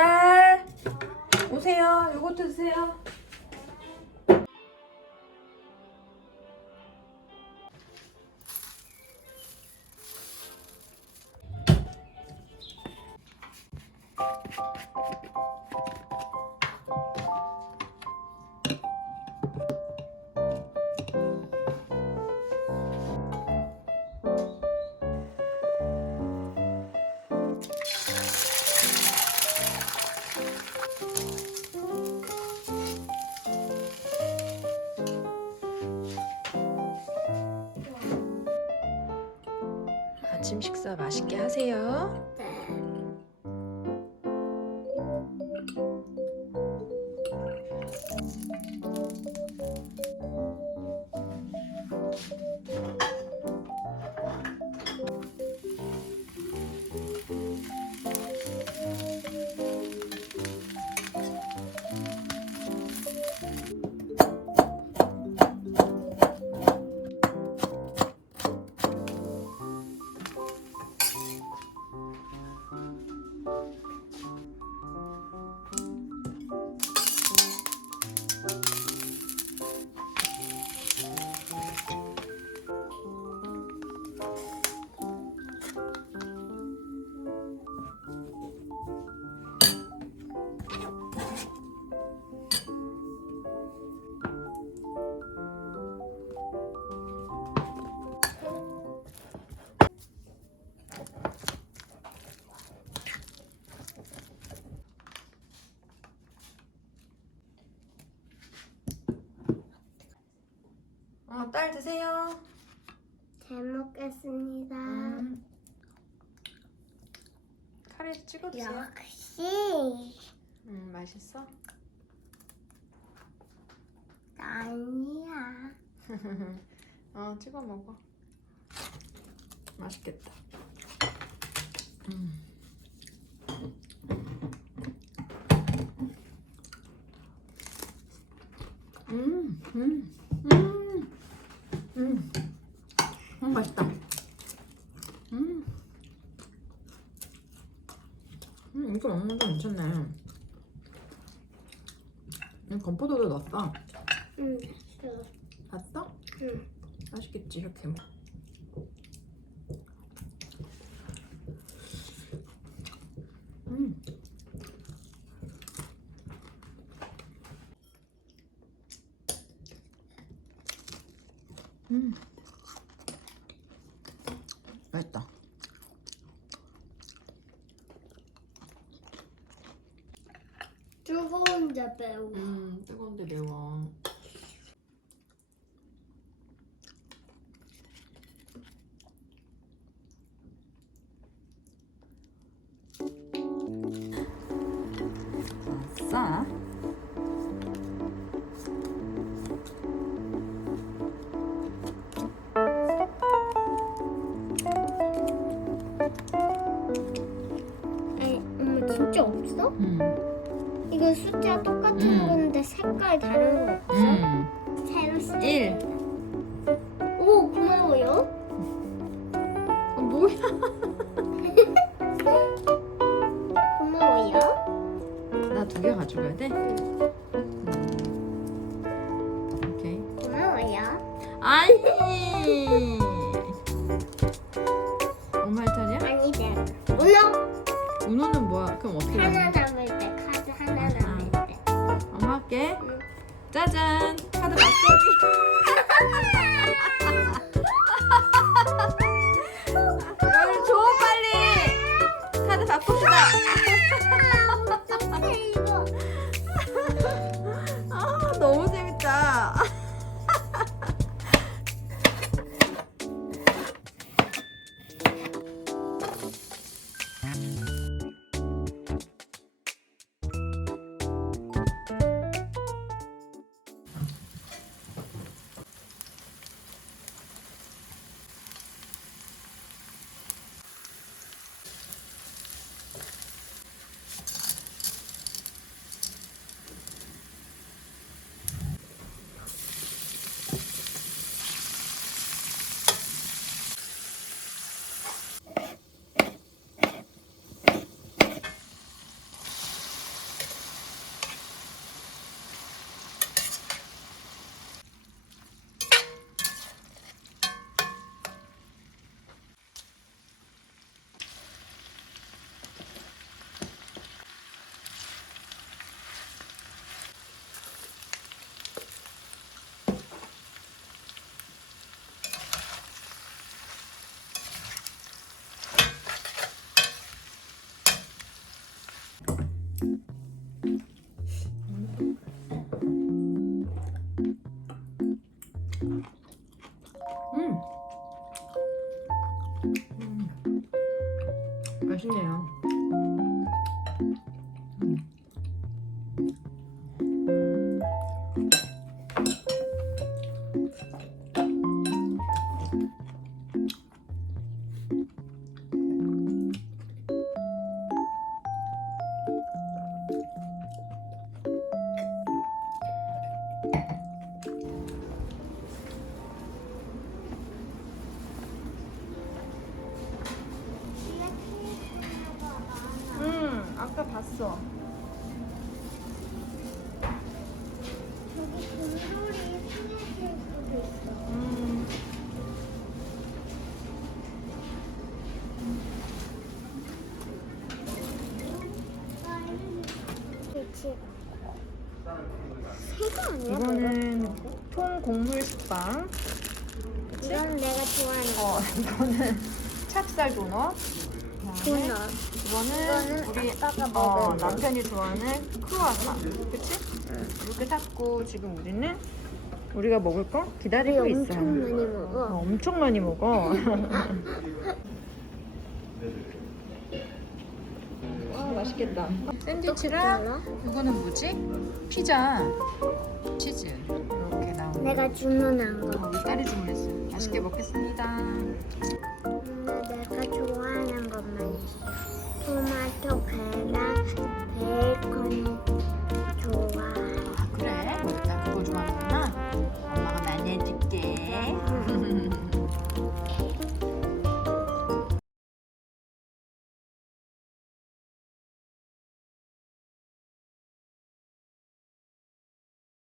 딸 오세요. 요거트 드세요. 아침 식사 맛있게 하세요. 어, 딸 드세요. 잘 먹겠습니다. 음. 카레 찍어 드세요. 역시 음, 맛있어? 아니야. 어, 찍어 먹어. 맛있겠다. 음. 음, 음, 음, 음, 음, 맛있다. 음, 음, 이거 먹는 거 괜찮네. 음, 건포도도 넣었어. 응. 응. 봤어? 응. 맛있겠지 이렇게 뭐. 음. 음. 맛있다. 뜨거운데 매워. 음, 뜨거운데 매워. 싸. 숫자 똑같은 음. 건데 색깔 다른 거 없어? 음. 새로 쓰. 일. 오 고마워요. 어, 뭐야? 고마워요. 나 두 개 가져가야 돼? 오케이. 고마워요. 아니. 엄마 할 차례야? 아니 네. 문어 은호는 뭐야? 그럼 어떻게 하나 남을 짜잔. 카드 맞춰기. 여기 줘 빨리. 카드. 아니야? 이거는 통 곡물 식빵. 이건 내가 좋아하는 거. 어, 이거는 찹쌀 도넛. 그다음에 도넛. 이거는 이거는 우리 아빠가 어, 먹은 거. 남편이 좋아하는 크루아상. 그치? 이렇게 샀고 지금 우리는 우리가 먹을 거 기다리고 우리 있어. 엄청 많이 어, 먹어. 엄청 많이 먹어. 와 맛있겠다. 샌드위치랑 이거는 뭐지? 피자, 치즈 이렇게 나오는. 내가 주문한 거. 어, 우리 딸이 주문했어요. 맛있게 먹겠습니다.